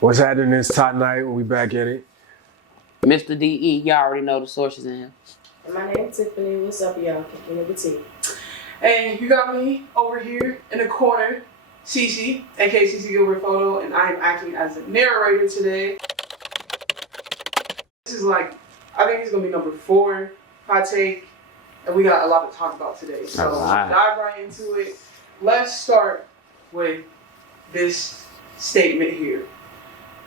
What's happening this top night? We back at it. Mr. DE, y'all already know the sources in him. And my name is Tiffany. What's up, y'all? Kicking with the tea. And you got me over here in the corner, Cece, aka Cece Gilbert Photo, and I am acting as a narrator today. This is I think it's gonna be number 4 hot take, and we got a lot to talk about today. So dive right into it. Let's start with this statement here.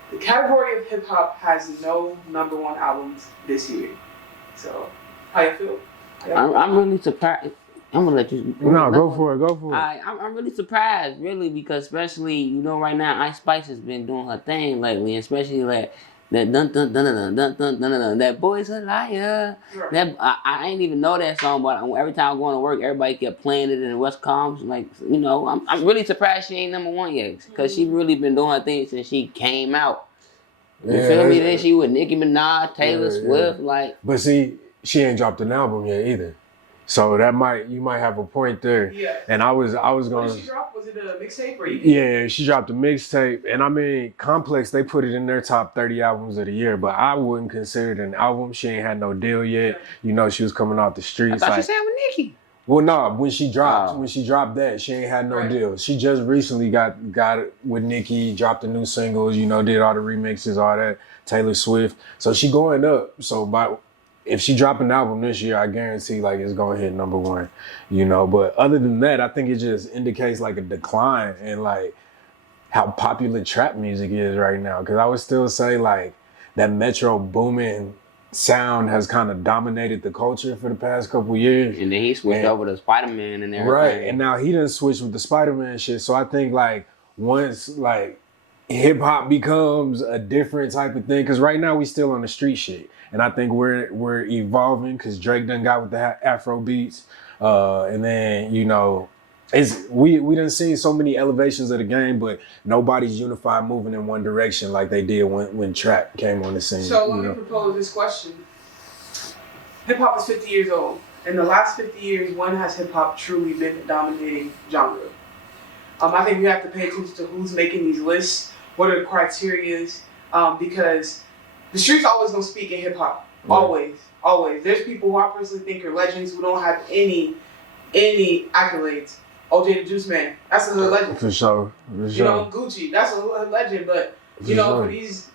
The category of hip hop has no number 1 albums this year. So, how you feel? I'm really surprised. I'm gonna let you. No, go for it. I'm really surprised, really, because especially right now, Ice Spice has been doing her thing lately, especially that dun dun dun dun dun dun dun dun. That boy's a liar. Right. That I ain't even know that song, but every time I'm going to work, everybody kept playing it in West Coms. I'm really surprised she ain't number 1 yet, because she really been doing her thing since she came out. You feel me? Then she with Nicki Minaj, Taylor Swift, But see, she ain't dropped an album yet either. So you might have a point there. Yeah. And I was going. What did she drop? Was it a mixtape or? Yeah, she dropped a mixtape, and I mean, Complex, they put it in their top 30 albums of the year, but I wouldn't consider it an album. She ain't had no deal yet. She was coming off the streets. I thought she said with Nicki. Well, no, when she dropped that, she ain't had no deal. She just recently got it with Nicki, dropped the new singles, did all the remixes, all that. Taylor Swift. So she going up. So if she drop an album this year, I guarantee it's gonna hit number 1, But other than that, I think it just indicates a decline in how popular trap music is right now. Because I would still say that Metro booming sound has kind of dominated the culture for the past couple years. And then he switched over to Spider-Man and everything. Right, and now he done switched with the Spider-Man shit. So I think once hip hop becomes a different type of thing, because right now we still on the street shit, and I think we're evolving because Drake done got with the Afro beats, and then we done seen so many elevations of the game, but nobody's unified moving in one direction like they did when trap came on the scene. So let me propose this question. Hip hop is 50 years old. In the last 50 years, when has hip hop truly been a dominating genre? I think you have to pay attention to who's making these lists, what are the criterias, because the streets always gonna speak in hip hop. Always. There's people who I personally think are legends who don't have any accolades. OJ the Juice Man, that's a hood legend. For sure. Gucci, that's a hood legend. But for these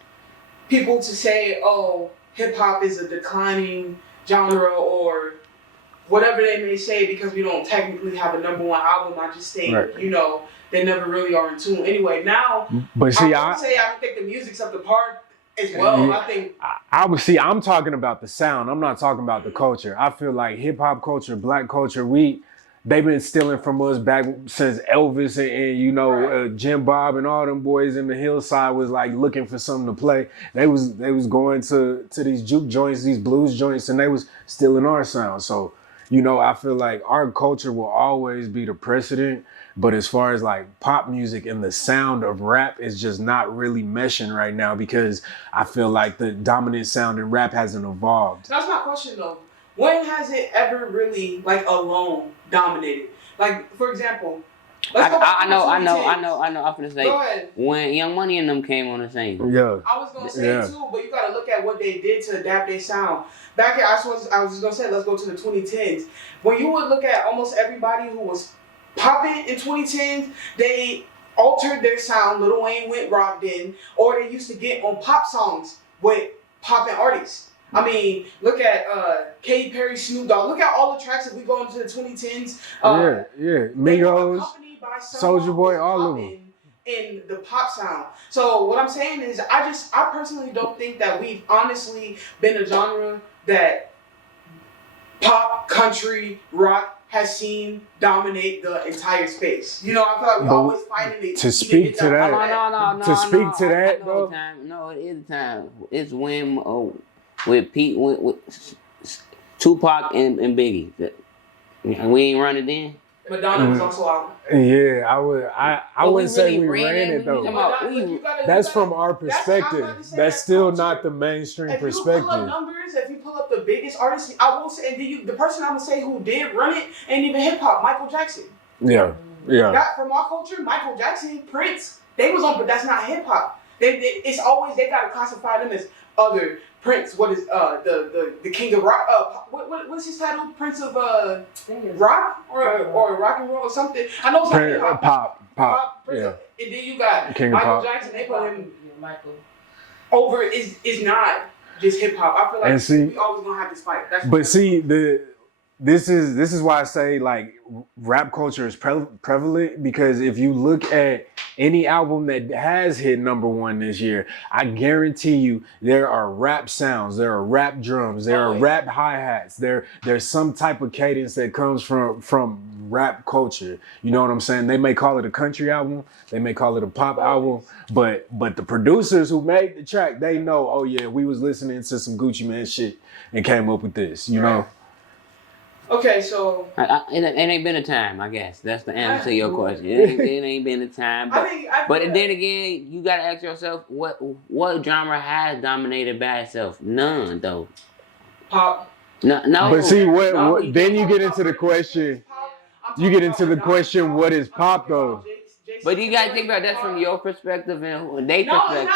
people to say, oh, hip hop is a declining genre or whatever they may say because we don't technically have a number 1 album, I just think they never really are in tune. Anyway, now but see, I don't think the music's up to par as well. I think I'm talking about the sound. I'm not talking about the culture. I feel like hip hop culture, black culture, they've been stealing from us back since Elvis and Jim Bob and all them boys in the hillside was looking for something to play. They was going to these juke joints, these blues joints, and they was stealing our sound. So, I feel like our culture will always be the precedent. But as far as pop music and the sound of rap is just not really meshing right now because I feel like the dominant sound in rap hasn't evolved. That's my question though. When has it ever really alone dominated? For example, I know. I'm finna say go ahead. When Young Money and them came on the scene. Yeah. I was gonna say too, but you gotta look at what they did to adapt their sound. Back here, I was just gonna say, let's go to the 2010s. When you would look at almost everybody who was popping in 2010s, they altered their sound. Lil Wayne went rocked in, or they used to get on pop songs with popping artists. I mean, look at Katy Perry, Snoop Dogg. Look at all the tracks if we go into the 2010s. Migos, Soulja Boy, all of them. In the pop sound. So what I'm saying is, I personally don't think that we've honestly been a genre that pop, country, rock has seen dominate the entire space. I feel like we always finding it. To speak to that. No. To speak to that, bro. No, it is time. It's when with Pete, with Tupac and Biggie. We ain't run it in. Madonna was also out. Yeah, I wouldn't say we ran it though. That's from our perspective. That's still not the mainstream perspective. If you pull up the biggest artists, I will say, and the person I'm gonna say who did run it ain't even hip hop, Michael Jackson. Yeah. That from our culture, Michael Jackson, Prince. They was on, but that's not hip hop. It's always they gotta classify them as other. Prince, what is the king of rock? What's his title? Prince of rock or rock and roll or something? I know something. Pop. Prince Yeah. And then you got King Michael Jackson. They put him over. Is not just hip hop. I feel like we always gonna have this fight. This is why I say like rap culture is prevalent, because if you look at any album that has hit #1 this year, I guarantee you there are rap sounds, there are rap drums, there are rap hi-hats, there's some type of cadence that comes from rap culture. You know what I'm saying? They may call it a country album, they may call it a pop album, but the producers who made the track, they know, oh yeah, we was listening to some Gucci Mane shit and came up with this, you know? Okay, so it ain't been a time, I guess. That's the answer to your question. It ain't been a time. But then again, you gotta ask yourself, what genre has dominated by itself? None, though. Pop. No. But see, what then you get into the question. You get into the question, what is pop though? But you gotta think about that from your perspective and their perspective.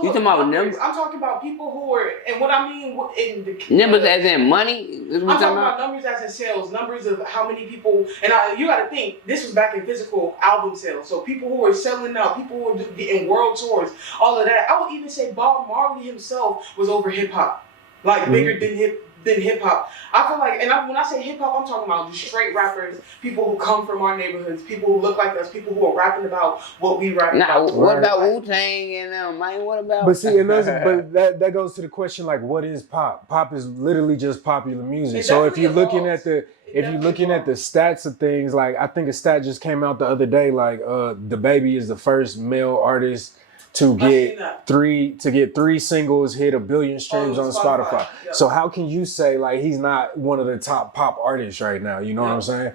You talking about numbers? I'm talking about people who are, and what I mean in the numbers as in money. I'm talking about numbers as in sales, numbers of how many people. And you got to think, this was back in physical album sales. So people who are selling out, people who are getting world tours, all of that. I would even say Bob Marley himself was over hip hop, like bigger than hip hop. I feel like, when I say hip hop, I'm talking about just straight rappers, people who come from our neighborhoods, people who look like us, people who are rapping about what we rap about. What about Wu-Tang and them, man? What about? But see, but that goes to the question, like, what is pop? Pop is literally just popular music. So if you're looking at the stats of things, like I think a stat just came out the other day, like DaBaby is the first male artist to get three singles hit 1 billion streams on Spotify. Yep. So how can you say like he's not one of the top pop artists right now? You know what I'm saying?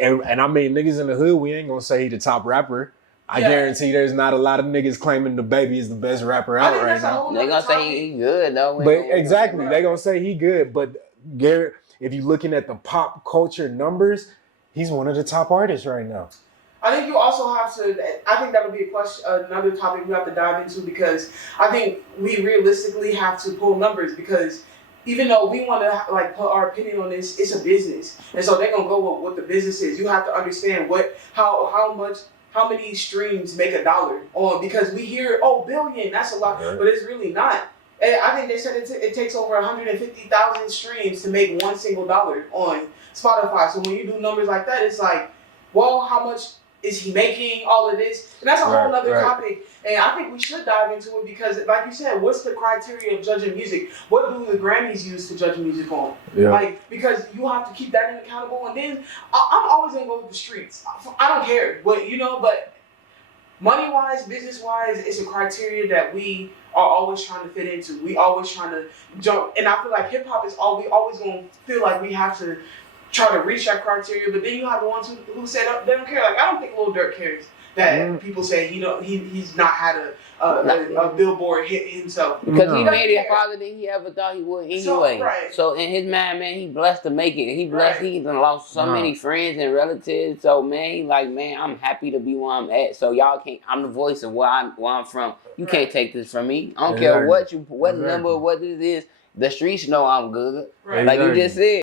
And I mean, niggas in the hood, we ain't gonna say he the top rapper. I guarantee there's not a lot of niggas claiming DaBaby is the best rapper out right now. They gonna say he good though. But exactly, they gonna say he good. But Garrett, if you're looking at the pop culture numbers, he's one of the top artists right now. I think you also have to. I think that would be a question, another topic we have to dive into, because I think we realistically have to pull numbers, because even though we want to like put our opinion on this, it's a business, and so they're gonna go with what the business is. You have to understand how many streams make $1 on, because we hear billion, that's a lot, but it's really not. And I think they said it takes over 150,000 streams to make $1 single on Spotify. So when you do numbers like that, it's like, well, how much is he making, all of this? And that's a whole other topic. And I think we should dive into it, because like you said, what's the criteria of judging music? What do the Grammys use to judge music on? Yeah. Like, because you have to keep that in accountable. And then I'm always going to go with the streets. I don't care. But, but money-wise, business-wise, it's a criteria that we are always trying to fit into. We always trying to jump. And I feel like hip-hop is we always going to feel like we have to try to reach that criteria, but then you have the ones who say they don't care. Like, I don't think Lil Durk cares that people say he's not had a Billboard hit himself. Because he made it farther than he ever thought he would anyway. So in his mind, man, he blessed to make it. He blessed. He done lost so many friends and relatives. So man, he like, man, I'm happy to be where I'm at. So y'all can't. I'm the voice of where I'm from. You can't take this from me. I don't care what number, what it is. The streets know I'm good. Like you just said.